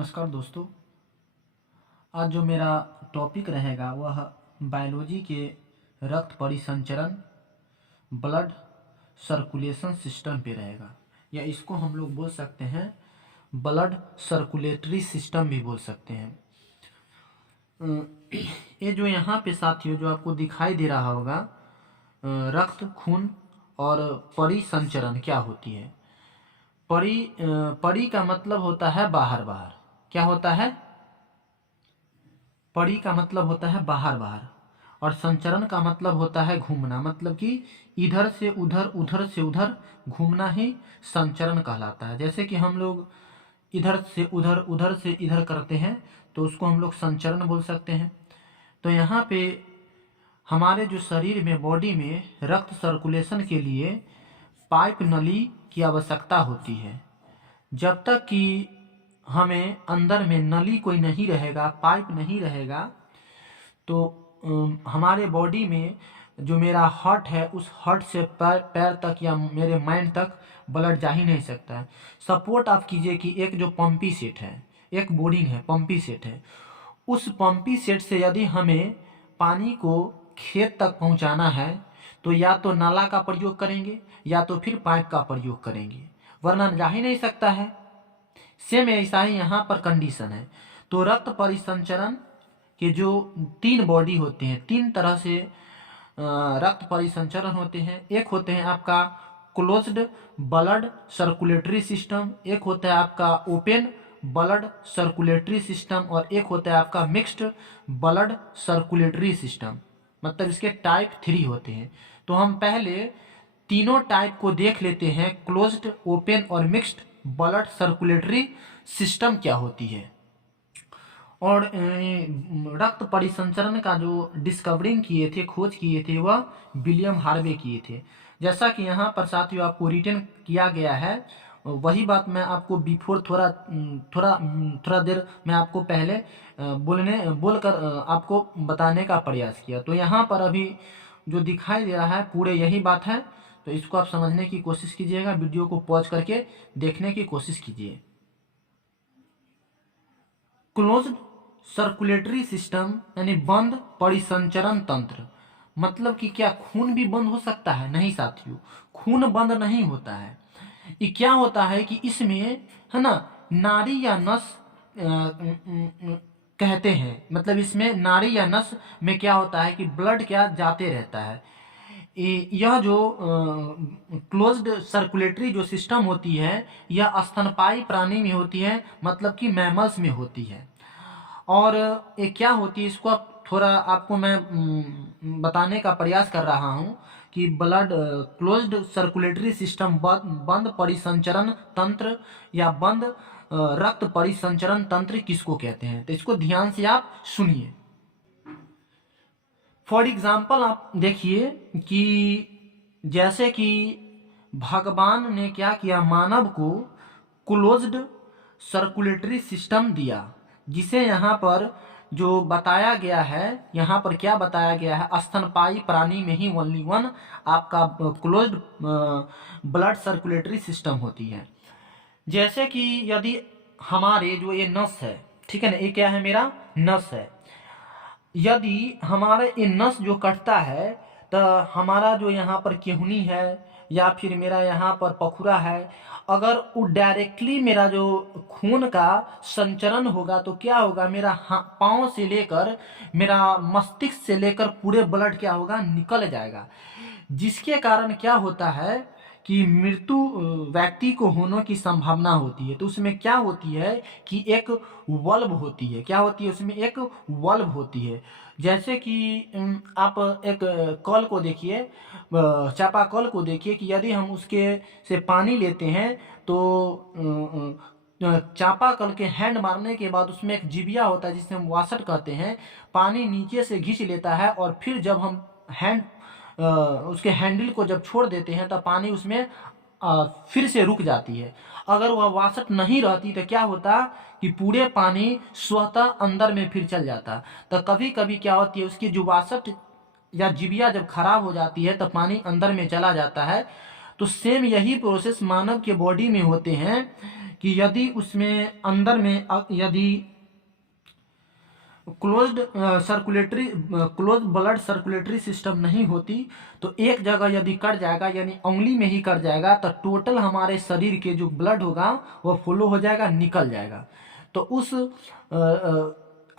नमस्कार दोस्तों। आज जो मेरा टॉपिक रहेगा वह बायोलॉजी के रक्त परिसंचरण ब्लड सर्कुलेशन सिस्टम पे रहेगा, या इसको हम लोग बोल सकते हैं ब्लड सर्कुलेटरी सिस्टम भी बोल सकते हैं। ये जो यहाँ पे साथियों जो आपको दिखाई दे रहा होगा रक्त, खून और परिसंचरण क्या होती है। परी का मतलब होता है बाहर बाहर। क्या होता है? परी का मतलब होता है बाहर बाहर, और संचरण का मतलब होता है घूमना, मतलब कि इधर से उधर उधर से उधर घूमना ही संचरण कहलाता है। जैसे कि हम लोग इधर से उधर उधर से इधर करते हैं तो उसको हम लोग संचरण बोल सकते हैं। तो यहाँ पे हमारे जो शरीर में, बॉडी में रक्त सर्कुलेशन के लिए पाइप नली की आवश्यकता होती है। जब तक कि हमें अंदर में नली कोई नहीं रहेगा, पाइप नहीं रहेगा, तो हमारे बॉडी में जो मेरा हार्ट है उस हार्ट से पैर तक या मेरे माइंड तक ब्लड जा ही नहीं सकता है। सपोर्ट आप कीजिए कि एक जो पंपी सेट है, एक बोरिंग है, पंपी सेट है, उस पंपी सेट से यदि हमें पानी को खेत तक पहुंचाना है तो या तो नाला का प्रयोग करेंगे या तो फिर पाइप का प्रयोग करेंगे, वरना जा ही नहीं सकता है। सेम ऐसा ही यहाँ पर कंडीशन है। तो रक्त परिसंचरण के जो तीन बॉडी होते हैं, तीन तरह से रक्त परिसंचरण होते हैं। एक होते हैं आपका क्लोज्ड ब्लड सर्कुलेटरी सिस्टम, एक होता है आपका ओपन ब्लड सर्कुलेटरी सिस्टम, और एक होता है आपका मिक्स्ड ब्लड सर्कुलेटरी सिस्टम। मतलब इसके टाइप 3 होते हैं। तो हम पहले तीनों टाइप को देख लेते हैं, क्लोज्ड, ओपन और मिक्स्ड ब्लड सर्कुलेटरी सिस्टम क्या होती है। और रक्त परिसंचरण का जो डिस्कवरिंग किए थे, खोज किए थे, वह विलियम हार्वे किए थे। जैसा कि यहाँ पर साथियों आपको रिटर्न किया गया है, वही बात मैं आपको बिफोर थोड़ा देर मैं आपको पहले बोलकर आपको बताने का प्रयास किया। तो यहाँ पर अभी जो दिखाई दे रहा है पूरे यही बात है। तो इसको आप समझने की कोशिश कीजिएगा, वीडियो को पॉज करके देखने की कोशिश कीजिए। क्लोज्ड सर्कुलेटरी सिस्टम यानी बंद परिसंचरण तंत्र, मतलब कि क्या खून भी बंद हो सकता है? नहीं साथियों, खून बंद नहीं होता है। ये क्या होता है कि इसमें है ना नाड़ी या नस कहते हैं, मतलब इसमें नाड़ी या नस में क्या होता है कि ब्लड क्या जाते रहता है। यह जो क्लोज्ड सर्कुलेटरी जो सिस्टम होती है यह स्तनपायी प्राणी में होती है, मतलब कि मैमल्स में होती है। और ये क्या होती है, इसको आप थोड़ा आपको मैं बताने का प्रयास कर रहा हूँ कि ब्लड क्लोज्ड सर्कुलेटरी सिस्टम बंद परिसंचरण तंत्र या बंद रक्त परिसंचरण तंत्र किसको कहते हैं। तो इसको ध्यान से आप सुनिए। फॉर एग्जाम्पल आप देखिए कि जैसे कि भगवान ने क्या किया, मानव को क्लोज्ड सर्कुलेटरी सिस्टम दिया, जिसे यहाँ पर जो बताया गया है, यहाँ पर क्या बताया गया है, स्तनपायी प्राणी में ही ओनली वन आपका क्लोज्ड ब्लड सर्कुलेटरी सिस्टम होती है। जैसे कि यदि हमारे जो ये नस है, ठीक है ना, ये क्या है, मेरा नस है। यदि हमारा ये नस जो कटता है तो हमारा जो यहाँ पर केहूनी है या फिर मेरा यहाँ पर पखुरा है, अगर वो डायरेक्टली मेरा जो खून का संचरण होगा तो क्या होगा, मेरा पाँव से लेकर मेरा मस्तिष्क से लेकर पूरे ब्लड क्या होगा, निकल जाएगा। जिसके कारण क्या होता है कि मृत्यु व्यक्ति को होने की संभावना होती है। तो उसमें क्या होती है कि एक वल्व होती है। क्या होती है? उसमें एक वल्व होती है। जैसे कि आप एक कल को देखिए, चापाकल को देखिए कि यदि हम उसके से पानी लेते हैं तो चापाकल के हैंड मारने के बाद उसमें एक जिबिया होता है जिसे हम वाशर कहते हैं, पानी नीचे से खींच लेता है, और फिर जब हम उसके हैंडल को जब छोड़ देते हैं तो पानी उसमें फिर से रुक जाती है। अगर वह वासट नहीं रहती तो क्या होता कि पूरे पानी स्वतः अंदर में फिर चल जाता। तो कभी कभी क्या होती है, उसकी जो वासट या जिबिया जब खराब हो जाती है तो पानी अंदर में चला जाता है। तो सेम यही प्रोसेस मानव के बॉडी में होते हैं कि यदि उसमें अंदर में यदि क्लोज ब्लड सर्कुलेटरी सिस्टम नहीं होती तो एक जगह यदि कट जाएगा, यानी उंगली में ही कट जाएगा, तो टोटल हमारे शरीर के जो ब्लड होगा वो फ्लो हो जाएगा, निकल जाएगा। तो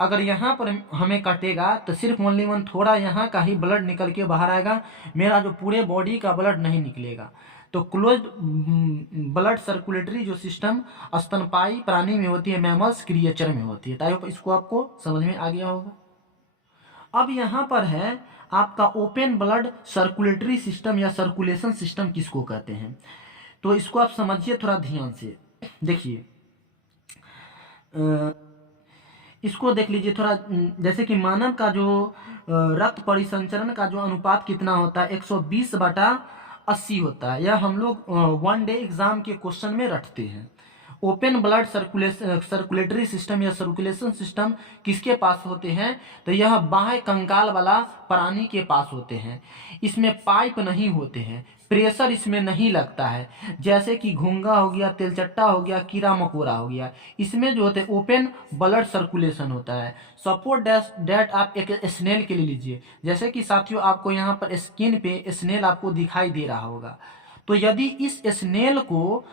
अगर यहाँ पर हमें कटेगा तो सिर्फ ओनली वन थोड़ा यहाँ का ही ब्लड निकल के बाहर आएगा, मेरा जो पूरे बॉडी का ब्लड नहीं निकलेगा। तो क्लोज ब्लड सर्कुलेटरी जो सिस्टम स्तनपायी प्राणी में होती है, मैमल्स क्रिएचर में होती है। तो इसको आपको समझ में आ गया होगा। अब यहाँ पर है आपका ओपन ब्लड सर्कुलेटरी सिस्टम या सर्कुलेशन सिस्टम किसको कहते हैं। तो इसको आप समझिए थोड़ा ध्यान से, देखिए इसको देख लीजिए थोड़ा। जैसे कि मानव का जो रक्त परिसंचरण का जो अनुपात कितना होता है, 120/80 होता है। यह हम लोग वन डे एग्जाम के क्वेश्चन में रटते हैं। ओपन ब्लड सर्कुलेटरी सिस्टम या सर्कुलेशन सिस्टम किसके पास होते हैं, तो यह बाह्य कंकाल वाला प्राणी के पास होते हैं। इसमें पाइप नहीं होते हैं, प्रेशर इसमें नहीं लगता है, जैसे कि घोंघा हो गया, तेलचट्टा हो गया, कीड़ा मकोड़ा हो गया। इसमें जो होते हैं ओपन ब्लड सर्कुलेशन होता है। सपोज डेट आप एक स्नेल के लिए लीजिए, जैसे कि साथियों आपको यहाँ पर स्किन पे स्नेल आपको दिखाई दे रहा होगा। तो यदि इस स्नेल को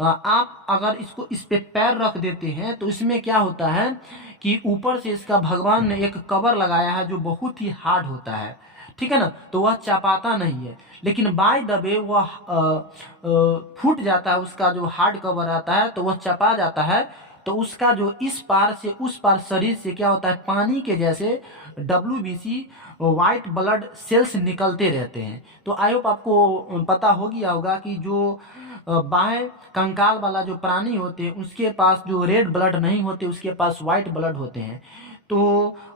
आप अगर इस पे पैर रख देते हैं तो इसमें क्या होता है कि ऊपर से इसका भगवान ने एक कवर लगाया है जो बहुत ही हार्ड होता है, ठीक है ना। तो वह चपाता नहीं है, लेकिन बाय द वे वह फूट जाता है, उसका जो हार्ड कवर आता है तो वह चपा जाता है। तो उसका जो इस पार से उस पार शरीर से क्या होता है, पानी के जैसे WBC व्हाइट ब्लड सेल्स निकलते रहते हैं। तो आई होप आपको पता हो गया होगा कि जो बाह्य कंकाल वाला जो प्राणी होते हैं उसके पास जो रेड ब्लड नहीं होते, उसके पास व्हाइट ब्लड होते हैं। तो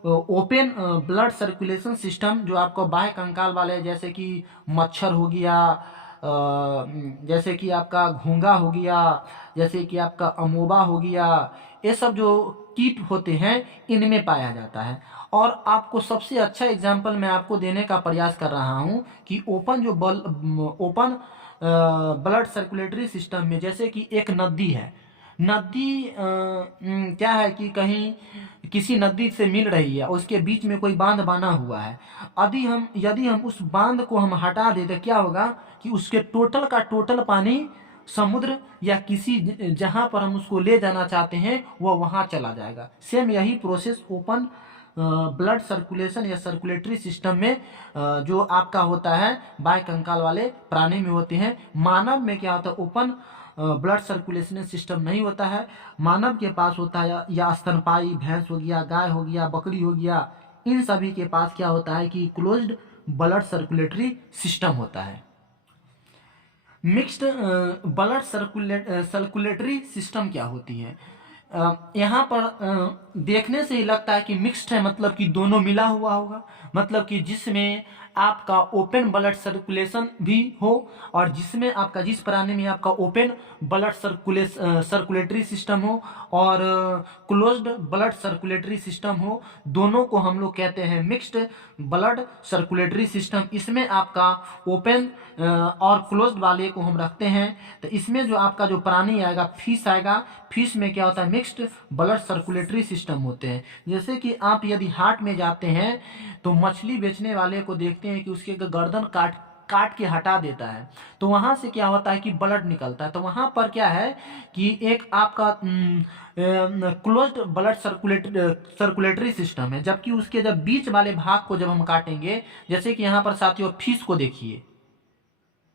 ओपन ब्लड सर्कुलेशन सिस्टम जो आपको बाह्य कंकाल वाले, जैसे कि मच्छर हो गया, जैसे कि आपका घोंघा हो गया, जैसे कि आपका अमोबा हो गया, ये सब जो कीट होते हैं इनमें पाया जाता है। और आपको सबसे अच्छा एग्जाम्पल मैं आपको देने का प्रयास कर रहा हूँ कि ओपन ब्लड सर्कुलेटरी सिस्टम में, जैसे कि एक नदी है, नदी क्या है कि कहीं किसी नदी से मिल रही है, उसके बीच में कोई बांध बना हुआ है। यदि हम उस बांध को हम हटा दें तो क्या होगा कि उसके टोटल का टोटल पानी समुद्र या किसी जहां पर हम उसको ले जाना चाहते हैं वह वहां चला जाएगा। सेम यही प्रोसेस ओपन ब्लड सर्कुलेशन या सर्कुलेटरी सिस्टम में जो आपका होता है बाह्य कंकाल वाले प्राणी में होते हैं। मानव में क्या होता है, ओपन ब्लड सर्कुलेशन सिस्टम नहीं होता है। मानव के पास होता है या स्तनपायी भैंस हो गया, गाय हो गया, बकरी हो गया, इन सभी के पास क्या होता है कि क्लोज्ड ब्लड सर्कुलेटरी सिस्टम होता है। मिक्स्ड ब्लड सर्कुलेटरी सिस्टम क्या होती है, यहाँ पर देखने से ही लगता है कि मिक्स्ड है, मतलब कि दोनों मिला हुआ होगा, मतलब कि जिसमें आपका ओपन ब्लड सर्कुलेशन भी हो और जिसमें आपका जिस प्राणी में आपका ओपन ब्लड सर्कुलेटरी सिस्टम हो और क्लोज्ड ब्लड सर्कुलेटरी सिस्टम हो, दोनों को हम लोग कहते हैं मिक्स्ड ब्लड सर्कुलेटरी सिस्टम। इसमें आपका ओपन और क्लोज्ड वाले को हम रखते हैं। तो इसमें जो आपका जो प्राणी आएगा, फिश आएगा, फिश में क्या होता है, मिक्स्ड ब्लड सर्कुलेटरी सिस्टम होते हैं। जैसे कि आप यदि हाट में जाते हैं तो मछली बेचने वाले को देखते हैं कि उसके गर्दन काट के हटा देता है, तो वहां से क्या होता है कि ब्लड निकलता है। तो वहां पर क्या है कि एक आपका क्लोज्ड ब्लड सर्कुलेटरी सिस्टम है, जबकि उसके जब बीच वाले भाग को जब हम काटेंगे, जैसे कि यहाँ पर साथियों फिश को देखिए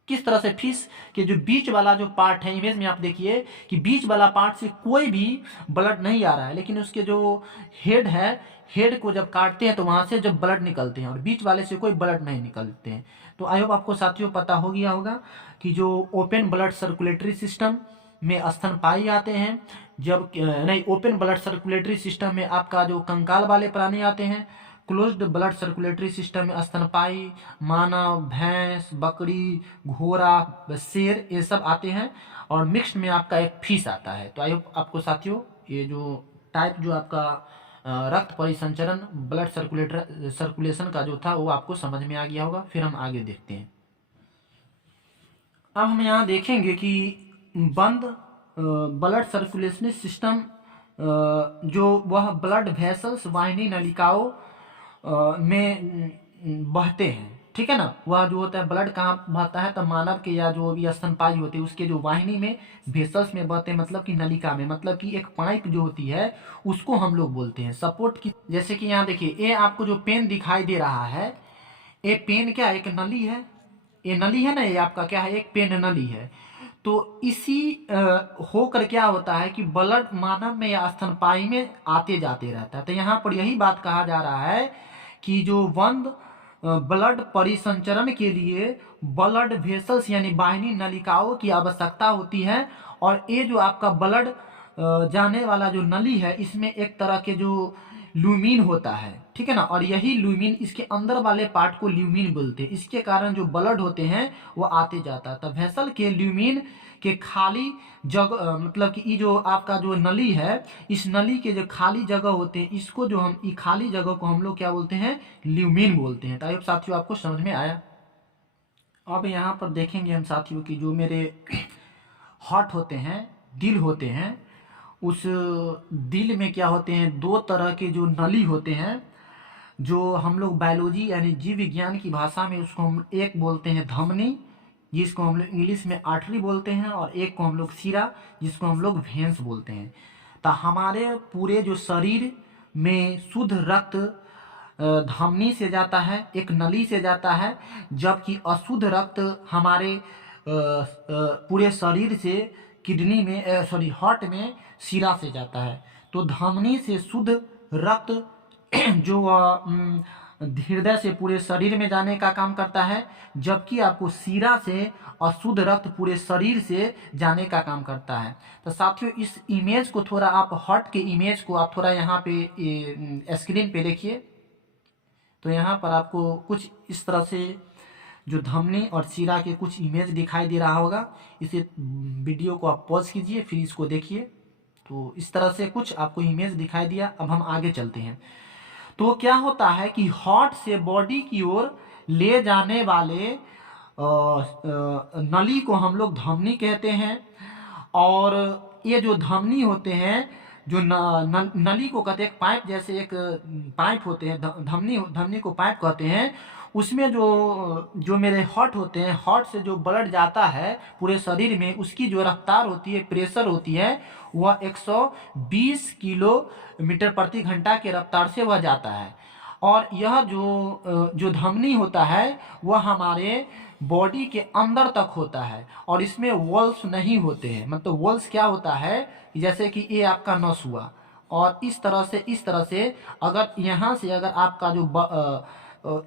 किस तरह से फिश के जो बीच वाला जो पार्ट है, इमेज में आप देखिए कि बीच वाला पार्ट से कोई भी ब्लड नहीं आ रहा है, लेकिन उसके जो हेड है, हेड को जब काटते हैं तो वहां से जब ब्लड निकलते हैं और बीच वाले से कोई ब्लड नहीं निकलते हैं। तो आई होप आपको साथियों पता हो गया होगा कि जो ओपन ब्लड सर्कुलेटरी सिस्टम में स्तनपायी आते हैं, जब नहीं ओपन ब्लड सर्कुलेटरी सिस्टम में आपका जो कंकाल वाले प्राणी आते हैं, क्लोज्ड ब्लड सर्कुलेटरी सिस्टम में स्तनपायी मानव, भैंस, बकरी, घोड़ा, शेर, ये सब आते हैं और मिक्स्ड में आपका एक फिश आता है। तो आई होप आपको साथियों ये जो टाइप जो आपका रक्त परिसंचरण ब्लड सर्कुलेशन का जो था वो आपको समझ में आ गया होगा। फिर हम आगे देखते हैं। अब हम यहाँ देखेंगे कि बंद ब्लड सर्कुलेशनरी सिस्टम जो वह ब्लड वेसल्स वाहिनी नलिकाओं में बहते हैं, ठीक है ना। वह जो होता है ब्लड कहाँ बहता है, तो मानव के या जो भी स्तनपायी होते हैं उसके जो वाहिनी में वेसल्स में बहते हैं, मतलब कि नलिका में, मतलब कि एक पाइप जो होती है उसको हम लोग बोलते हैं सपोर्ट की। जैसे कि यहाँ देखिए, ये आपको जो पेन दिखाई दे रहा है, ये पेन क्या एक नली है, ये नली है ना, ये आपका क्या है, एक पेन नली है। तो इसी होकर क्या होता है कि ब्लड मानव में या स्तनपायी में आते जाते रहता है। तो यहाँ पर यही बात कहा जा रहा है कि जो बंद ब्लड परिसंचरण के लिए ब्लड वेसल्स यानी वाहिनी नलिकाओं की आवश्यकता होती है। और ये जो आपका ब्लड जाने वाला जो नली है, इसमें एक तरह के जो ल्यूमिन होता है, ठीक है ना। और यही ल्यूमिन, इसके अंदर वाले पार्ट को ल्यूमिन बोलते हैं। इसके कारण जो ब्लड होते हैं वो आते जाता है। तो वेसल के ल्यूमिन के खाली जगह, मतलब कि ये जो आपका जो नली है, इस नली के जो खाली जगह होते हैं, इसको जो हम ये खाली जगह को हम लोग क्या बोलते हैं, ल्यूमिन बोलते हैं। तो अब साथियों आपको समझ में आया। अब यहाँ पर देखेंगे हम साथियों की जो मेरे हार्ट होते हैं, दिल होते हैं, उस दिल में क्या होते हैं, दो तरह के जो नली होते हैं, जो हम लोग बायोलॉजी यानी जीव विज्ञान की भाषा में उसको हम एक बोलते हैं धमनी, जिसको हम लोग इंग्लिश में आर्टरी बोलते हैं, और एक को हम लोग सिरा, जिसको हम लोग वेंस बोलते हैं। तो हमारे पूरे जो शरीर में शुद्ध रक्त धमनी से जाता है, एक नली से जाता है, जबकि अशुद्ध रक्त हमारे पूरे शरीर से किडनी में हार्ट में सिरा से जाता है। तो धमनी से शुद्ध रक्त जो हृदय से पूरे शरीर में जाने का काम करता है, जबकि आपको सिरा से अशुद्ध रक्त पूरे शरीर से जाने का काम करता है। तो साथियों इस इमेज को थोड़ा आप हार्ट के इमेज को आप थोड़ा यहाँ पे स्क्रीन पे देखिए। तो यहाँ पर आपको कुछ इस तरह से जो धमनी और सिरा के कुछ इमेज दिखाई दे रहा होगा। इसे वीडियो को आप पॉज कीजिए, फिर इसको देखिए। तो इस तरह से कुछ आपको इमेज दिखाई दिया। अब हम आगे चलते हैं। तो क्या होता है कि हार्ट से बॉडी की ओर ले जाने वाले नली को हम लोग धमनी कहते हैं। और ये जो धमनी होते हैं, जो नली को कहते हैं, एक पाइप जैसे एक पाइप होते हैं, धमनी को पाइप कहते हैं। उसमें जो मेरे हार्ट होते हैं, हार्ट से जो ब्लड जाता है पूरे शरीर में, उसकी जो रफ्तार होती है, प्रेशर होती है, वह 120 किलोमीटर प्रति घंटा के रफ्तार से वह जाता है। और यह जो धमनी होता है वह हमारे बॉडी के अंदर तक होता है, और इसमें वॉल्स नहीं होते हैं। मतलब वॉल्स क्या होता है, जैसे कि ये आपका नस हुआ, और इस तरह से अगर यहाँ से अगर आपका जो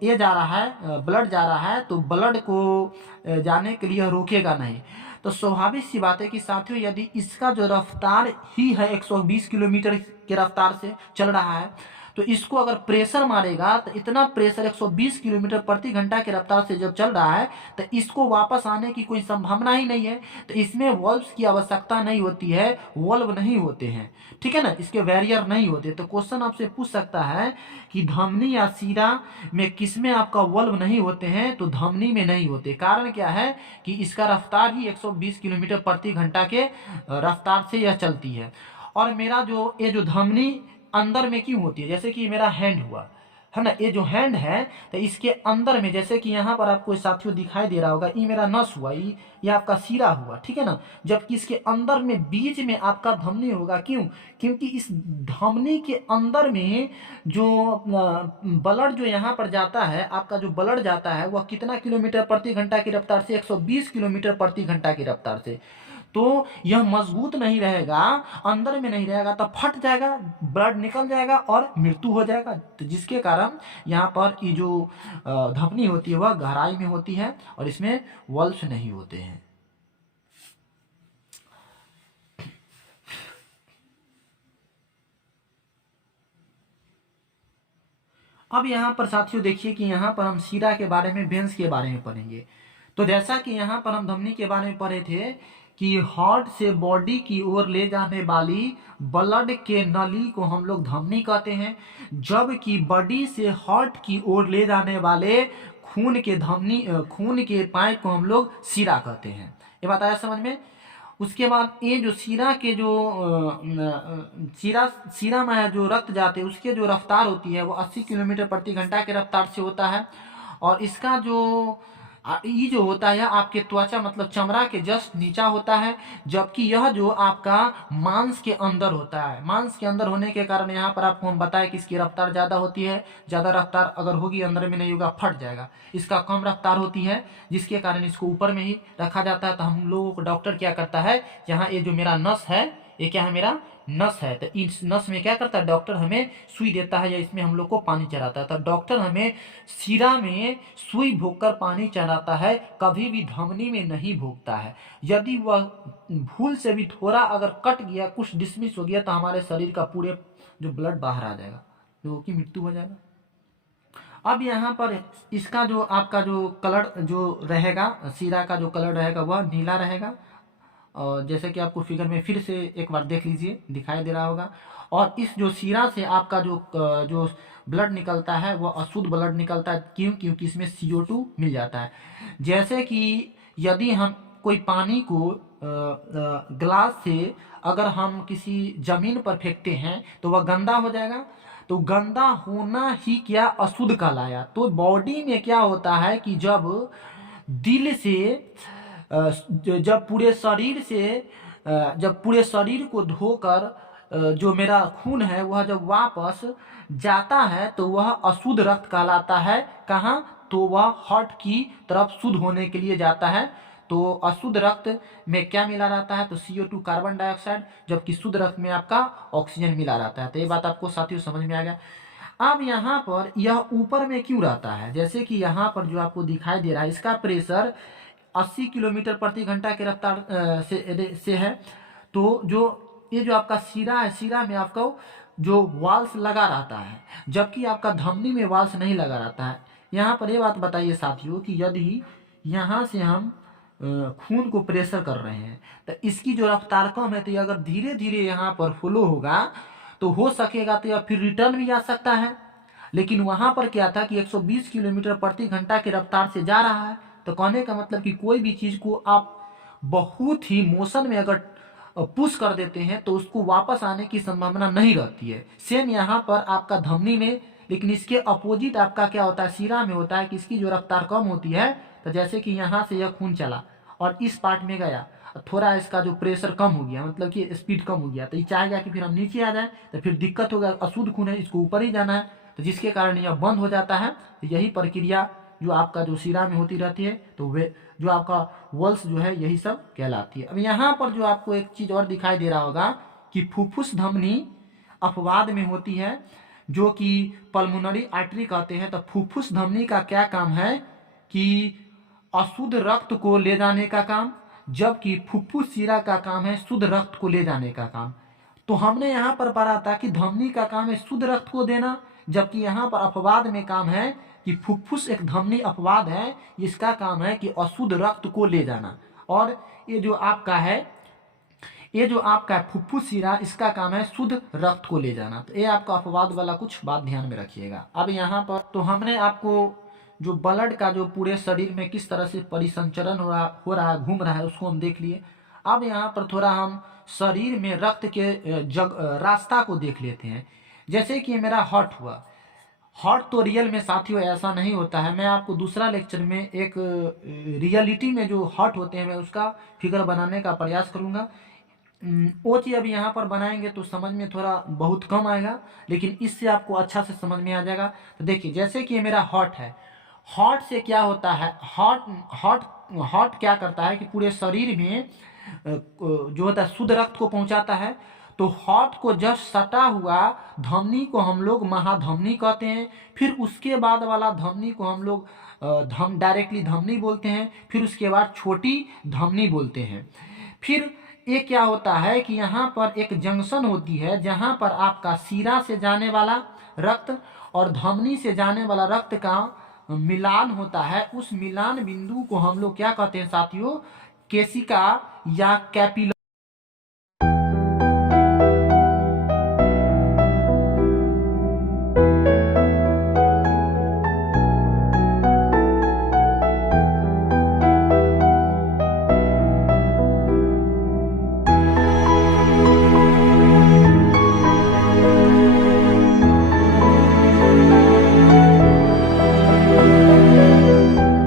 ये जा रहा है, ब्लड जा रहा है, तो ब्लड को जाने के लिए रोकेगा नहीं। तो स्वाभाविक सी बात है कि साथियों यदि इसका जो रफ्तार ही है 120 किलोमीटर के रफ्तार से चल रहा है, तो इसको अगर प्रेशर मारेगा, तो इतना प्रेशर 120 किलोमीटर प्रति घंटा के रफ्तार से जब चल रहा है, तो इसको वापस आने की कोई संभावना ही नहीं है। तो इसमें वॉल्व्स की आवश्यकता नहीं होती है, वॉल्व नहीं होते हैं, ठीक है ना, इसके बैरियर नहीं होते। तो क्वेश्चन आपसे पूछ सकता है कि धमनी या सिरा में किसमें आपका वॉल्व नहीं होते हैं, तो धमनी में नहीं होते। कारण क्या है कि इसका रफ्तार ही 120 किलोमीटर प्रति घंटा के रफ्तार से यह चलती है। और मेरा जो ये जो धमनी अंदर में क्यों होती है, जैसे कि मेरा हैंड हुआ है ना, ये जो हैंड है, तो इसके अंदर में जैसे कि यहाँ पर आपको साथियों दिखाई दे रहा होगा, ये मेरा नस हुआ, ये आपका सिरा हुआ, ठीक है ना। जबकि इसके अंदर में बीच में आपका धमनी होगा। क्यों? क्योंकि इस धमनी के अंदर में जो ब्लड जो यहाँ पर जाता है, आपका जो ब्लड जाता है वह कितना किलोमीटर प्रति घंटा की रफ्तार से, 120 किलोमीटर प्रति घंटा की रफ्तार से। तो यह मजबूत नहीं रहेगा, अंदर में नहीं रहेगा, तो फट जाएगा, ब्लड निकल जाएगा और मृत्यु हो जाएगा। तो जिसके कारण यहाँ पर ये जो धमनी होती है वह गहराई में होती है, और इसमें वॉल्व्स नहीं होते हैं। अब यहाँ पर साथियों देखिए कि यहाँ पर हम सिरा के बारे में, वेंस के बारे में पढ़ेंगे। तो जैसा कि यहाँ पर हम धमनी के बारे में पढ़े थे कि हार्ट से बॉडी की ओर ले जाने वाली ब्लड के नली को हम लोग धमनी कहते हैं, जबकि बॉडी से हार्ट की ओर ले जाने वाले खून के पाइप को हम लोग सिरा कहते हैं। ये बात आया समझ में? उसके बाद ये जो शिरा के जो शिरा में जो रक्त जाते हैं उसके जो रफ्तार होती है वो 80 किलोमीटर प्रति घंटा के रफ्तार से होता है। और इसका जो ये जो होता है आपके त्वचा मतलब चमड़ा के जस्ट नीचा होता है, जबकि यह जो आपका मांस के अंदर होता है। मांस के अंदर होने के कारण यहाँ पर आपको हम बताएं कि इसकी रफ्तार ज़्यादा होती है। ज़्यादा रफ्तार अगर होगी अंदर में नहीं होगा फट जाएगा। इसका कम रफ्तार होती है जिसके कारण इसको ऊपर में ही रखा जाता है। तो हम लोगों को डॉक्टर क्या करता है, यहाँ ये जो मेरा नस है ये क्या है, मेरा नस है, तो इस नस में क्या करता है डॉक्टर, हमें सुई देता है या इसमें हम लोग को पानी चढ़ाता है। तो डॉक्टर हमें शिरा में सुई भोंककर पानी चढ़ाता है, कभी भी धमनी में नहीं भोंकता है। यदि वह भूल से भी थोड़ा अगर कट गया, कुछ डिसमिस हो गया, तो हमारे शरीर का पूरे जो ब्लड बाहर आ जाएगा, लोगों की मृत्यु हो जाएगा। अब यहाँ पर इसका जो आपका जो कलर जो रहेगा, शिरा का जो कलर रहेगा वह नीला रहेगा। और जैसे कि आपको फिगर में फिर से एक बार देख लीजिए, दिखाई दे रहा होगा। और इस जो शिरा से आपका जो ब्लड निकलता है वह अशुद्ध ब्लड निकलता है। क्यों? क्योंकि इसमें CO2 मिल जाता है। जैसे कि यदि हम कोई पानी को ग्लास से अगर हम किसी जमीन पर फेंकते हैं तो वह गंदा हो जाएगा। तो गंदा होना ही क्या अशुद्ध कहलाया। तो बॉडी में क्या होता है कि जब दिल से जब पूरे शरीर को धोकर जो मेरा खून है वह जब वापस जाता है तो वह अशुद्ध रक्त कहलाता है। कहाँ? तो वह हार्ट की तरफ शुद्ध होने के लिए जाता है। तो अशुद्ध रक्त में क्या मिला रहता है? तो CO2 कार्बन डाइऑक्साइड, जबकि शुद्ध रक्त में आपका ऑक्सीजन मिला रहता है। तो ये बात आपको साथियों समझ में आ गया। अब यहाँ पर यह ऊपर में क्यों रहता है? जैसे कि यहाँ पर जो आपको दिखाई दे रहा है इसका प्रेशर 80 किलोमीटर प्रति घंटा के रफ्तार से है। तो जो ये जो आपका शिरा है, शिरा में आपका जो वाल्स लगा रहता है, जबकि आपका धमनी में वाल्स नहीं लगा रहता है। यहाँ पर ये बात बताइए साथियों कि यदि यहाँ से हम खून को प्रेशर कर रहे हैं तो इसकी जो रफ्तार कम है, तो ये अगर धीरे धीरे यहाँ पर फ्लो होगा तो हो सकेगा तो यह फिर रिटर्न भी आ सकता है। लेकिन वहाँ पर क्या था कि 120 किलोमीटर प्रति घंटा की रफ्तार से जा रहा है। तो कहने का मतलब कि कोई भी चीज़ को आप बहुत ही मोशन में अगर पुश कर देते हैं तो उसको वापस आने की संभावना नहीं रहती है। सेम यहाँ पर आपका धमनी में, लेकिन इसके अपोजिट आपका क्या होता है, शिरा में होता है कि इसकी जो रफ्तार कम होती है। तो जैसे कि यहाँ से यह खून चला और इस पार्ट में गया, थोड़ा इसका जो प्रेशर कम हो गया, मतलब कि स्पीड कम हो गया, तो ये चाहेगा कि फिर हम नीचे आ जाए, तो फिर दिक्कत होगा। अशुद्ध खून है, इसको ऊपर ही जाना है, तो जिसके कारण यह बंद हो जाता है। तो यही प्रक्रिया जो आपका जो शिरा में होती रहती है, तो वे जो आपका वल्स जो है यही सब कहलाती है। अब यहाँ पर जो आपको एक चीज़ और दिखाई दे रहा होगा कि फुफ्फुस धमनी अपवाद में होती है, जो कि पल्मोनरी आर्टरी कहते हैं। तो फुफ्फुस धमनी का क्या काम है कि अशुद्ध रक्त को ले जाने का काम, जबकि फुफ्फुस शिरा का काम है शुद्ध रक्त को ले जाने का काम। तो हमने यहाँ पर पढ़ा था कि धमनी का काम है शुद्ध रक्त को देना, जबकि यहाँ पर अपवाद में काम है कि फुफ्फुस एक धमनी अपवाद है, इसका काम है कि अशुद्ध रक्त को ले जाना। और ये जो आपका है फुफ्फुस शिरा, इसका काम है शुद्ध रक्त को ले जाना। तो ये आपका अपवाद वाला कुछ बात ध्यान में रखिएगा। अब यहाँ पर तो हमने आपको जो ब्लड का जो पूरे शरीर में किस तरह से परिसंचरण हो रहा है, घूम रहा है, उसको हम देख लिए। अब यहाँ पर थोड़ा हम शरीर में रक्त के रास्ता को देख लेते हैं। जैसे कि मेरा हार्ट हुआ, हार्ट तो रियल में साथियों ऐसा नहीं होता है। मैं आपको दूसरा लेक्चर में एक रियलिटी में जो हार्ट होते हैं मैं उसका फिगर बनाने का प्रयास करूँगा। वो चीज़ अभी यहाँ पर बनाएंगे तो समझ में थोड़ा बहुत कम आएगा, लेकिन इससे आपको अच्छा से समझ में आ जाएगा। तो देखिए, जैसे कि ये मेरा हार्ट है, हार्ट से क्या होता है, हार्ट क्या करता है कि पूरे शरीर में जो होता है शुद्ध रक्त को पहुंचाता है। तो हार्ट को जस्ट सटा हुआ धमनी को हम लोग महाधमनी कहते हैं। फिर उसके बाद वाला धमनी को हम लोग डायरेक्टली धमनी बोलते हैं। फिर उसके बाद छोटी धमनी बोलते हैं। फिर ये क्या होता है कि यहाँ पर एक जंक्शन होती है जहाँ पर आपका शिरा से जाने वाला रक्त और धमनी से जाने वाला रक्त का मिलान होता है। उस मिलान बिंदु को हम लोग क्या कहते हैं साथियों, केशिका या कैपिलरी